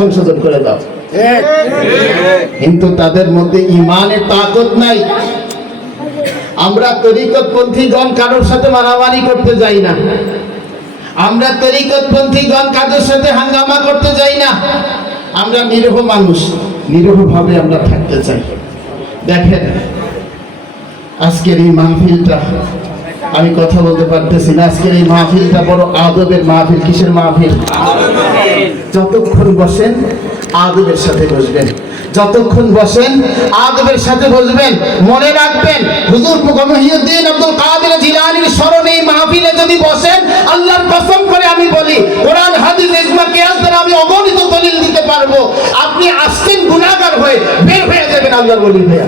সংশোধন করে দাও। কিন্তু তাদের মধ্যে ইমানের তাকত নাই। আমরা তরিকতপন্থীগণ কারোর সাথে মারামারি করতে যাই না। আমরা তরিকতপন্থীগণ কারোর সাথে হাঙ্গামা করতে যাই না। আমরা নিরীহ মানুষ, নিরীহভাবে আমরা থাকতে চাই। দেখেন, আজকের এই মাহফিলটা আমি কথা বলতে পারতেছি না। আজকের এই মাহফিলটা বড় আদবের মাহফিল। কিসের মাহফিল? যতক্ষণ বসেন, আদবের সাথে বসবেন। যতক্ষণ বসেন, আদবের সাথে বসবেন, মনে রাখবেন, হুজুর মহিউদ্দিন আব্দুল কাদের জিলানির স্মরণে এই মাহফিলে যদি বসেন, আল্লাহর কসম করে আমি বলি, কোরআন, হাদিস, ইজমা, কিয়াস দ্বারা আমি অগণিত দলিল দিতে পারব। আপনি আসছেন গুনাহগার হয়ে বের হয়ে যাবেন আল্লাহর বলি ভাইয়া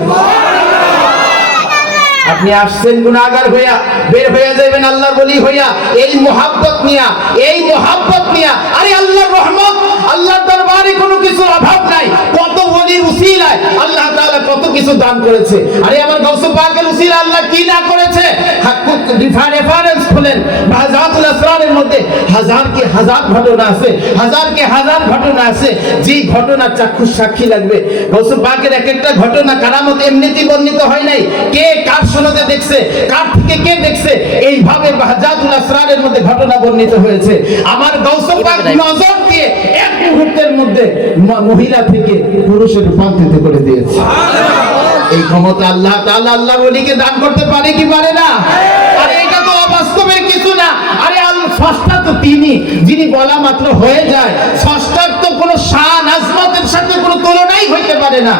আপনি আসছেন গুণাগার হইয়া, বের হইয়া যাবেন আল্লাহ বলি হইয়া, এই মোহাব্বত নিয়া, এই মোহাব্বত নিয়া। আরে আল্লাহ রহমত আল্লাহ দরবারে কোনো কিছুর অভাব নাই। কত বলির উসিলায় আল্লাহ তাআলা কত কিছু দান করেছে। আরে আমার গাউসে পাকের উসিলা আল্লাহ কি না করেছে? রেফারেন্স খুলেন আসরারের মধ্যে হাজার কি হাজার ঘটনা আছে হাজার কি হাজার ঘটনা আছে ঘটনা চাক্ষুষ সাক্ষী লাগবে। পাকের এক একটা ঘটনা কারামত এমনিতেই বর্ণিত হয় নাই। কে কার সনদে দেখছে কার থেকে কে দেখছে এইভাবে আসরারের মধ্যে ঘটনা বর্ণিত হয়েছে। আমার পাক নজর দিয়ে এক মুহূর্তের মধ্যে মহিলা থেকে পুরুষে রূপান্তরিত করে দিয়েছে। এই ক্ষমতা আল্লাহ তাআলা আল্লাহ ওলিকে দান করতে পারে কি পারে না? অবাস্তবের কিছু না। আরে আল- তো তিনি যিনি বলা মাত্র হয়ে যায়। তো কোনো শান আজমতের সাথে কোনো তুলনাই হইতে পারে না।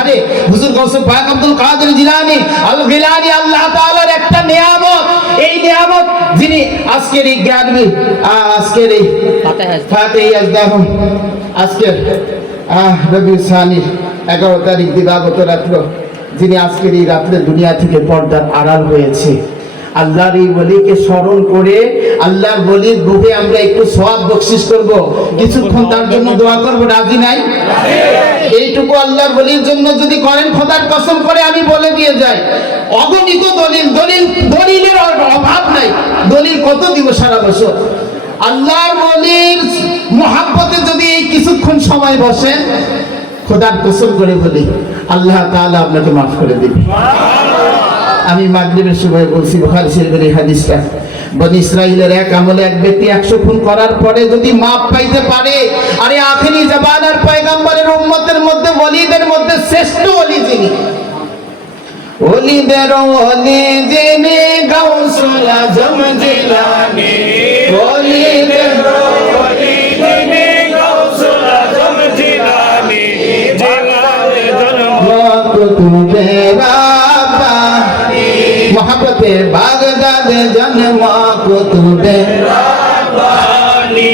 আরে হুজুর গৌসে পাক আব্দুল কাদের জিলানী আল গিলানী আল্লাহ তাআলার একটা নিয়ামত। এই নিয়ামত যিনি আজকের এই আজকের এই আজদাহ আজকের আহ রবি সানির এগারো তারিখ দিবাগত রাত্র যিনি আজকের এই রাত্রে দুনিয়া থেকে পর্দার আড়াল হয়েছে। আল্লাহর এই বলিকে স্মরণ করে আল্লাহর বলির রূপে আমরা একটু সওয়াব বকশিস করব। কিছুক্ষণ তার জন্য দোয়া করব, রাজি নাই? এইটুকু আল্লাহর বলির জন্য যদি করেন, খোদার কসম করে আমি বলে দিয়ে যাই। অগণিত দলিল দলিল, দলিলের অভাব নাই। দলিল কত দিব সারা বছর? আল্লাহর বলির মহাব্বতে যদি এই কিছুক্ষণ সময় বসেন, খোদার কসম করে বলি, আল্লাহ তাআলা আপনাকে মাফ করে দিবে। আমি মাগরিবের সময় বলছি, বুখারি শরীফের এই হাদিসটা। বনি ইসরাইলের এক আমলে এক ব্যক্তি একশো খুন করার পরে যদি মাপ পাইতে পারে, আরে আখেরি জামানার পয়গাম্বরের উম্মতের মধ্যে, ওলিদের মধ্যে শ্রেষ্ঠ ওলি যিনি? ওলিদের ওলি যিনি, গাউসুল আজম জিলানী। মোহাব্বতে বাগদাদ জন্ম কুতুবে রাব্বানি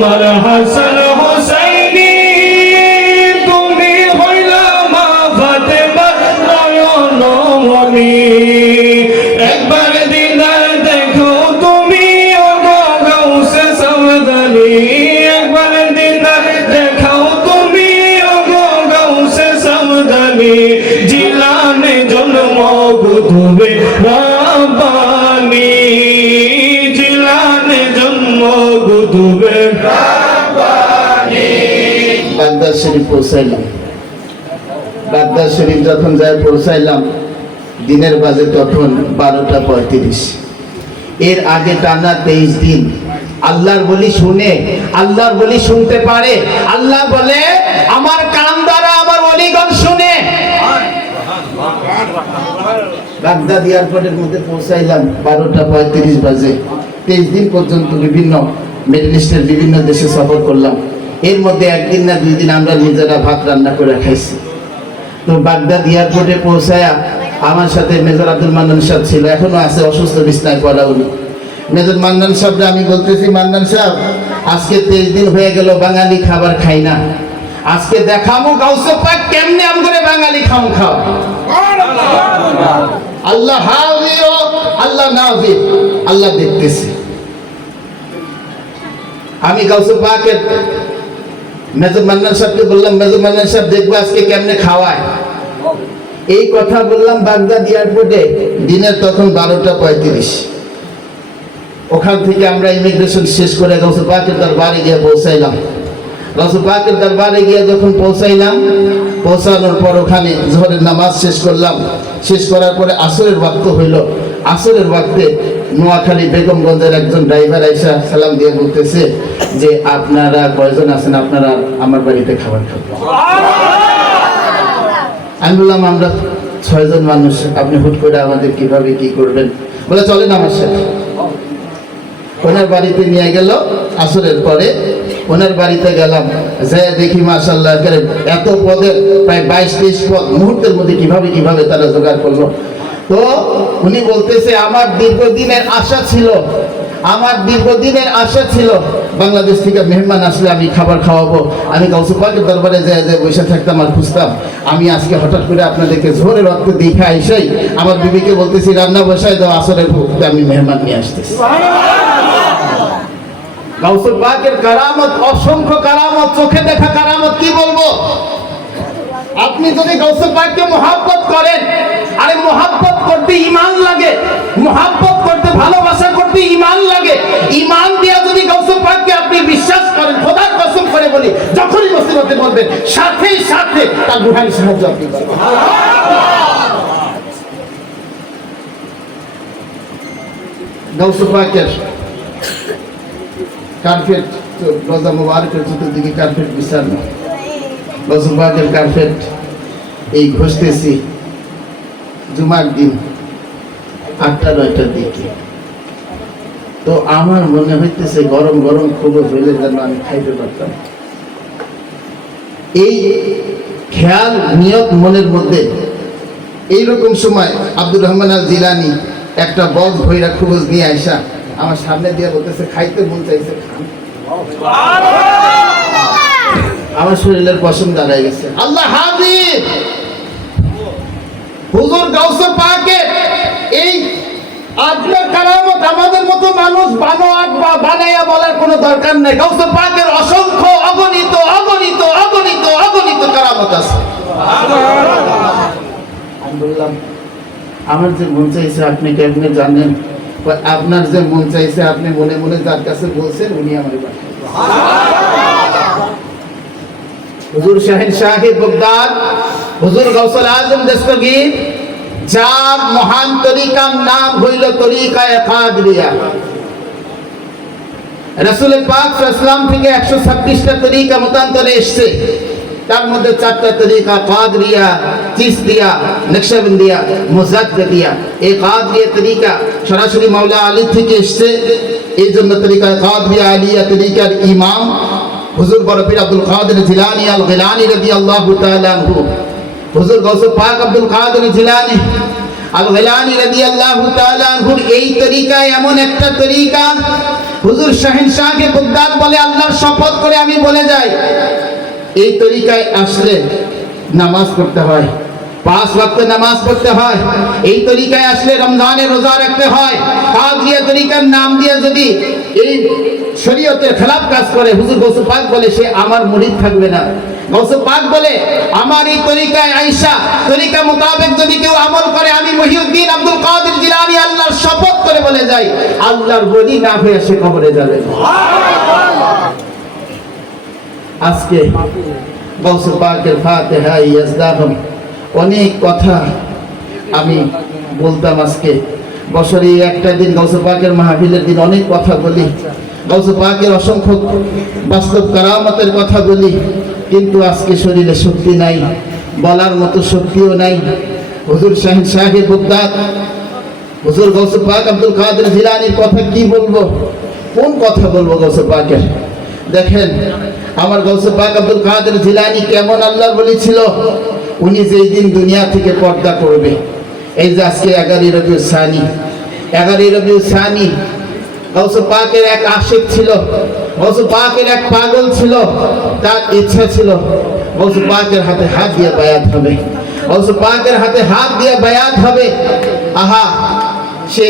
তোমার হাসান হোসাইনি, তুমি হইলা মা ফাতেমার নয়ন একবার দিদার দেখো তুমি গাউসে সামদানি একবার দিদার দেখাও তুমি গাউসে সামদানি জিলানে জন্ম কুতুবে শরীফ পৌঁছাইলাম। বাগদাদ শরীফ যখন যায় পৌঁছাইলাম, দিনের বাজে তখন বারোটা পঁয়ত্রিশ। এর আগে টানা তেইশ দিন। আল্লাহর বলি শুনে, আল্লাহর বলি শুনতে পারে। আল্লাহ বলে, আমার কান দ্বারা আমার অলিগণ শুনে। বাগদাদ এয়ারপোর্টের মধ্যে পৌঁছাইলাম, বারোটা পঁয়ত্রিশ বাজে। তেইশ দিন পর্যন্ত বিভিন্ন মিডল ইস্টের বিভিন্ন দেশে সফর করলাম। এর মধ্যে একদিন না দুই দিন আমরা নিজেরা ভাত রান্না করে খাইছি। তো বাগদাদ এয়ারপোর্টে পৌঁছায়া আমার সাথে মেজর আব্দুল মান্নান সাহেব ছিল, এখনও আছে, অসুস্থ, বিছনায় পড়া উনি। মেজর মান্নান সাহেবরা আমি বলতেছি, মান্নান সাহেব, আজকে তেইশ দিন হয়ে গেল, বাঙালি খাবার খাই না। আজকে দেখামো গাউসে পাক কেমনে আম করে বাঙালি খাও খাও। আল্লাহ হাজির আল্লাহ নাজির আল্লাহ দেখতেছে। আমি গাউসে পাকের মেজর মান্নান সাহেবকে বললাম, মেজর মান্নান সাহেব দেখব আজকে কেমনে খাওয়ায়? এই কথা বললাম বাগদাদ এয়ারপোর্টে, দিনের তখন বারোটা পঁয়ত্রিশ। ওখান থেকে আমরা ইমিগ্রেশন শেষ করে গৌসুল পাকের দরবারে গিয়ে পৌঁছাইলাম। গৌসুল পাকের দরবারে গিয়ে যখন পৌঁছাইলাম, পৌঁছানোর পর ওখানে জোহরের নামাজ শেষ করলাম। শেষ করার পরে আসরের ওয়াক্ত হইল। আসরের ওয়াক্তে নোয়াখালী বেগমগঞ্জের একজন ড্রাইভার আইসা সালাম দিয়ে বলতেছে যে, আপনারা কয়জন আছেন? আপনারা আমার বাড়িতে খাবার খাবেন আমি বললাম, আমরা ছয়জন মানুষ। আপনি হুট করে আমাদের কীভাবে কি করবেন? বলে, চলেন আমার সাথে। ওনার বাড়িতে নিয়ে গেল আসরের পরে। ওনার বাড়িতে গেলাম। যে দেখি মাশাল্লাহ করে এত পদের প্রায় বাইশ তেইশ পদ মুহূর্তের মধ্যে কীভাবে কীভাবে তারা জোগাড় করল। তো উনি বলতেছে, আমার দীর্ঘদিনের আশা ছিল, আমার দীর্ঘদিনের আশা ছিল, বাংলাদেশ থেকে মেহমান আসলে আমি খাবার খাওয়াবো। আমি কাউসুপাকের দরবারে যে যে বসে থাকতাম আর খুঁজতাম। আমি আজকে হঠাৎ করে আপনাদেরকে ঝোরে রক্ত দেখে আইসাই আমার বিবিকে বলতেছি, রান্না বসায় দাও, আসরের ভুক্তে আমি মেহমান নিয়ে আসতেছি। গাউসুল পাকের কারামত, অসংখ্য কারামত, চোখে দেখা কারামত, কি বলব? আপনি যদি গাউসুল পাককে মোহাব্বত করেন, আরে মোহাব্বত করতে ইমান লাগে, মোহাব্বত করতে ভালোবাসা করতে ইমান লাগে ইমান দিয়া যদি আপনি বিশ্বাস করেন, খোদার কসম করে বলি, যখনই মুসিবতে বলবেন সাথে সাথে তার সাহায্য আপনি কার্পেট রোজা মুবারকের চতুর্দিকে কার্পেট বিছানো। কার্পেট এই ঘষতেছি। জুমার দিন আটটা নয়টার দিকে। তো আমার মনে হইতেছে গরম গরম খুব হইলে যেন আমি খাইতে পারতাম। এই খেয়াল নিয়ত মনের মধ্যে এইরকম সময় আব্দুর রহমান আল জিলানি একটা বক ভৈরা খুবজ নিয়ে আইসা আমার সামনে দিয়ে বলতেছে খাইতে মন চাইছে খান। আমার শরীরের পছন্দ দাঁড়ায় গেছে। আল্লাহ হাবিব হুজুর গাউসে পাকে এই আপনার কারামত আমাদের মতো মানুষ বানোয়াট বা বানাইয়া বলার কোনো দরকার নাই। গাউসে পাকের অসংখ্য অগণিত অগণিত অগণিত অগণিত কারামত আছে। আমি বললাম আমার যে মন চাইছে আপনি কেমনে জানেন? আপনার যে মন চাইছে আপনি মনে মনে যার কাছে বলছেন উনি আমার হুজুর শাহিন শাহে বগদাদ হুজুর গৌসল আজম দস্তগীর যার মহান তরিকার নাম হইল তরিকায় কাদরিয়া। রসুল পাক ইসলাম থেকে একশো ছাব্বিশটা তরিকা মতান্তরে এসছে। তার মধ্যে চারটা তরিকা কাদরিয়া চিস্তিয়া নকশবন্দিয়া মুজাদ্দিয়া এই কাদরিয়া তরিকা সরাসরি মাওলা আলী থেকে এসছে। এই জন্য তরিকা কাদরিয়া আলিয়া তরিকার ইমাম হুজুর বড় পীর আব্দুল কাদের জিলানি আল গিলানি রাদিয়াল্লাহু তাআলা আনহু। হুজুর গৌসে পাক আব্দুল কাদের জিলানি আল গিলানি রাদিয়াল্লাহু তাআলা আনহুর এই তরিকা এমন একটা তরিকা, হুজুর শাহিন শাহকে বুগদাদ বলে আল্লাহর শপথ করে আমি বলে যাই। এই তরিকায় আসলে নামাজ পড়তে হয়, পাঁচ ওয়াক্ত নামাজ পড়তে হয়। এই তরিকায় আসলে রমজানে রোজা রাখতে হয়। কাজরিয়া তরিকার নাম দিয়ে যদি এই শরীয়তের খেলাফ কাজ করে, হুজুর গৌসু পাক বলে সে আমার মুরিদ থাকবে না। গৌসু পাক বলে আমার এই তরিকায় আইসা তরিকা মোতাবেক যদি কেউ আমল করে, আমি মহিউদ্দিন আব্দুল কাদের জিলানি আল্লাহর শপথ করে বলে যাই, আল্লাহর বলি না হয়ে সে কবরে যাবে। আজকে গৌসুল পাকের ফাতেহা, ইয়াজদাহম, অনেক কথা আমি বলতাম আজকে। বছরে একটা দিন গৌসুল পাকের মাহফিলের দিন অনেক কথা বলি। গৌসুল পাকের অসংখ্য বাস্তব কারামতের কথা বলি। কিন্তু আজকে শরীরে শক্তি নাই, বলার মতো শক্তিও নাই। হুজুর শাহিন সাহেব বুদ্দাত হুজুর গৌসুল পাক আব্দুল কাদের জিলানির কথা কি বলব? কোন কথা বলব গৌসুল দেখেন, আমার গৌসে পাক আব্দুল কাদের জিলানি কেমন আল্লাহ বলেছিল উনি যেই দিন দুনিয়া থেকে পর্দা করবে। এই যে আজকে এগারোই রবিউল সানি। এগারোই রবিউল সানি গৌসু পাকের এক আশিক ছিল। গৌসু পাকের এক পাগল ছিল, তার ইচ্ছা ছিল গৌসু পাকের হাতে হাত দিয়ে বায়াত হবে। গৌসু পাকের হাতে হাত দিয়ে বায়াত হবে। আহা, সে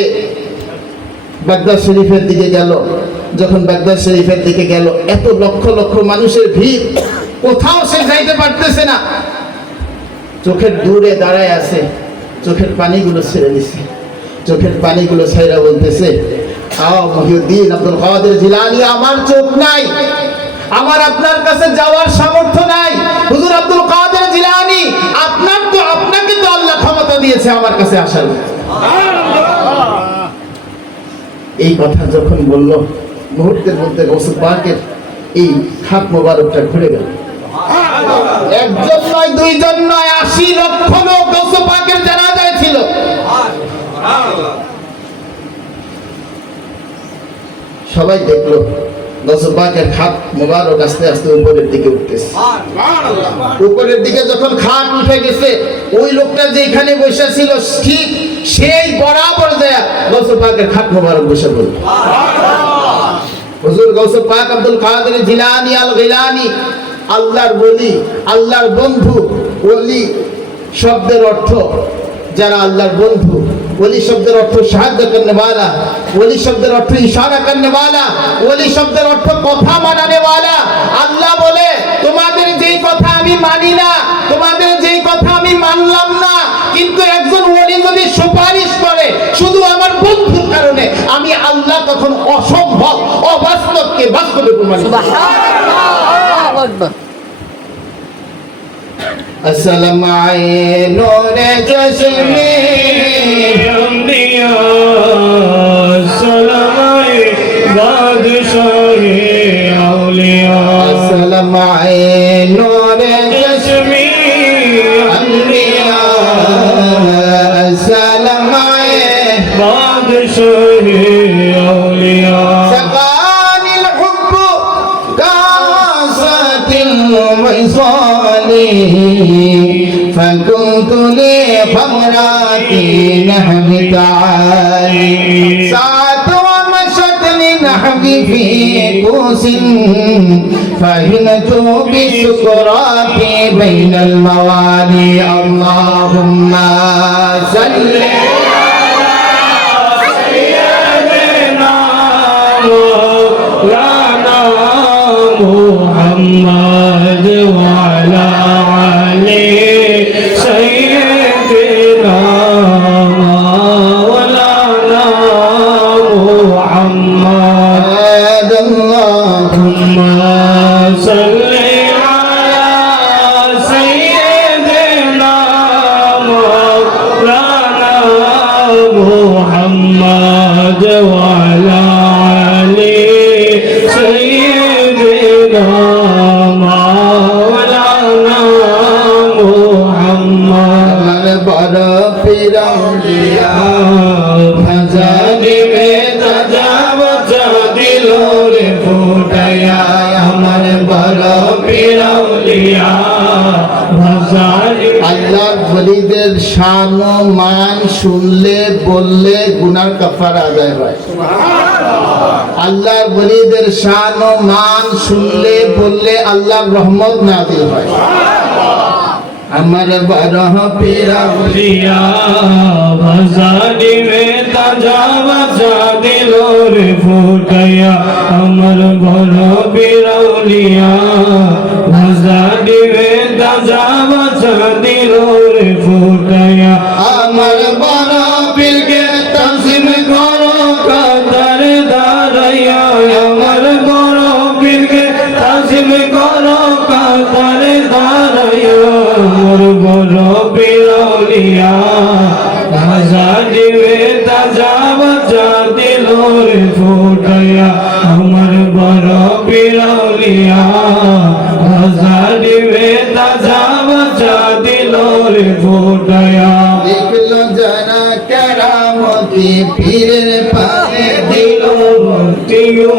বাগদাদ শরীফের দিকে গেল। যখন বাগদাদ শরীফের দিকে গেল, এত লক্ষ লক্ষ মানুষের ভিড়, কোথাও সে যাইতে পারতেছে না। চোখের দূরে দাঁড়ায় আছে, চোখের পানিগুলো ছেড়ে দিছে। চোখের পানিগুলো ছেড়ে বলতেছে মহিউদ্দিন আব্দুল কাদের জিলানি আমার চোখ নাই। আমার আপনার কাছে যাওয়ার সামর্থ্য নাই। হুজুর আব্দুল কাদের জিলানি, আপনার তো, আপনাকে তো আল্লাহ ক্ষমতা দিয়েছে আমার কাছে আসার। এই কথা যখন বলল, মুহূর্তের মধ্যে গৌসুল পাকের এই খাত মোবারকটা ঘুরে গেল। একজন নয়, দুইজন নয়, আশি লক্ষ লোক গৌসুল পাকের জানাজায় ছিল। সবাই দেখল। পাকের খাত মোবারক আস্তে আস্তে উপরের দিকে উঠতেছে। উপরের দিকে যখন খাট উঠে গেছে ওই লোকটা যেখানে বসে ছিল ঠিক সেই বরাবর দেয়া পাকের খাট মোবারক বসে বলল হুজুর গৌসুল পাক আব্দুল কাদের জিলানি আল গিলানি আল্লাহর বলি আল্লাহর বন্ধু ওলি শব্দের অর্থ যারা আল্লাহর বন্ধু ওলি শব্দের অর্থ সাহায্য করতে বালা, ওলি শব্দের অর্থ ইশারা করতে বালা, ওলি শব্দের অর্থ কথা মানানে বালা। আল্লাহ বলে, তোমাদের যেই কথা আমি মানি না, তোমাদের যেই কথা আমি মানলাম না, কিন্তু একজন ওলি যদি সুপারিশ করে, শুধু আমার বন্ধুর কারণে, আমি আল্লাহ তখন অসম্ভব, অবাস্তবকে বাস্তবে প্রমাণ সুবহানাল্লাহ, আল্লাহু আকবার। असलम आए नूर जश्मी बादशाह असलम आए नूर فهمت بسكراتي بين الموالي اللهم صل على سيدنا محمد. দিল রে ফুটায়া আমার বড় পিরাউলিয়া আল্লাহ বলিদের শান ও মান শুনলে বললে গুনার কাফার আদায় হয়। আল্লাহর বলিদের শান ও মান শুনলে বললে আল্লাহর রহমত নাজিল হয়। আমার বড় পিরাউলিয়া পিয়া ভাজানি মে তাজাবত দিল রে ফুটায়া আমার বড় পিরাউলিয়া ভাজানি মে তাজাবত দিল রে ফুটায়া পীরের পায়ে দিল ভক্তিও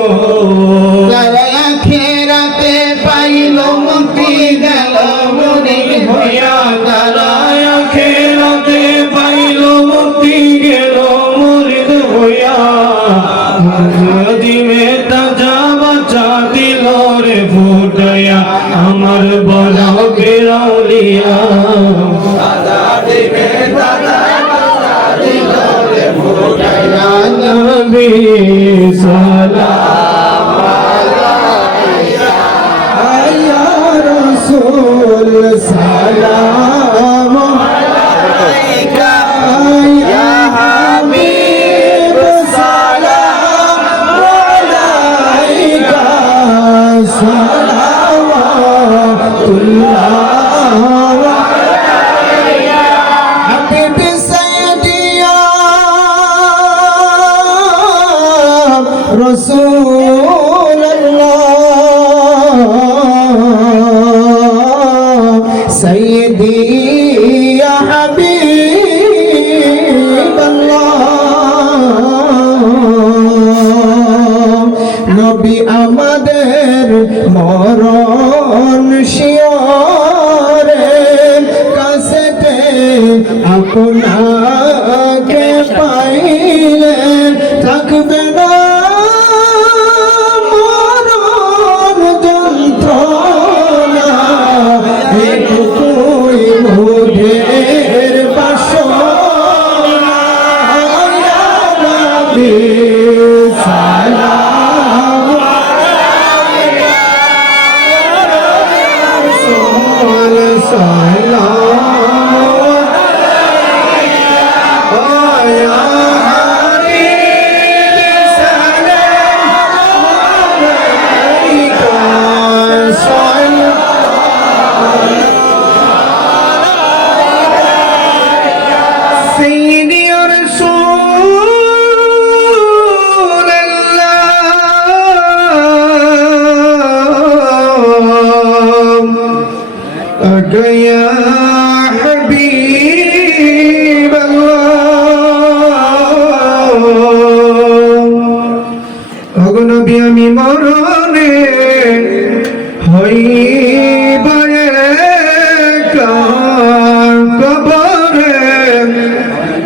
নবী আমাদের মরণ শিয়রে কাছেতে আপনা যদি আমি মরণে হই কবরে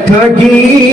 থাকি।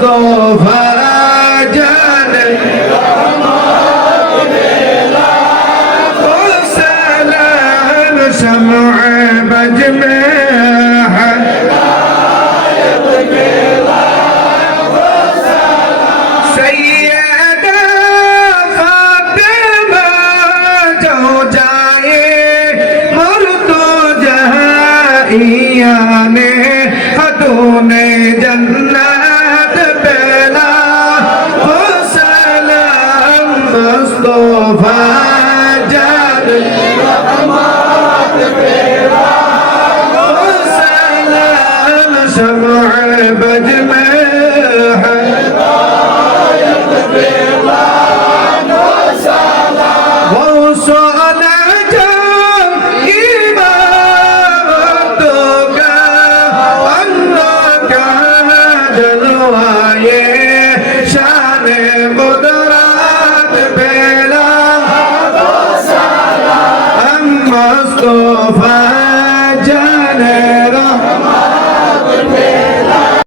মুস্তফা জানে سمع بجمع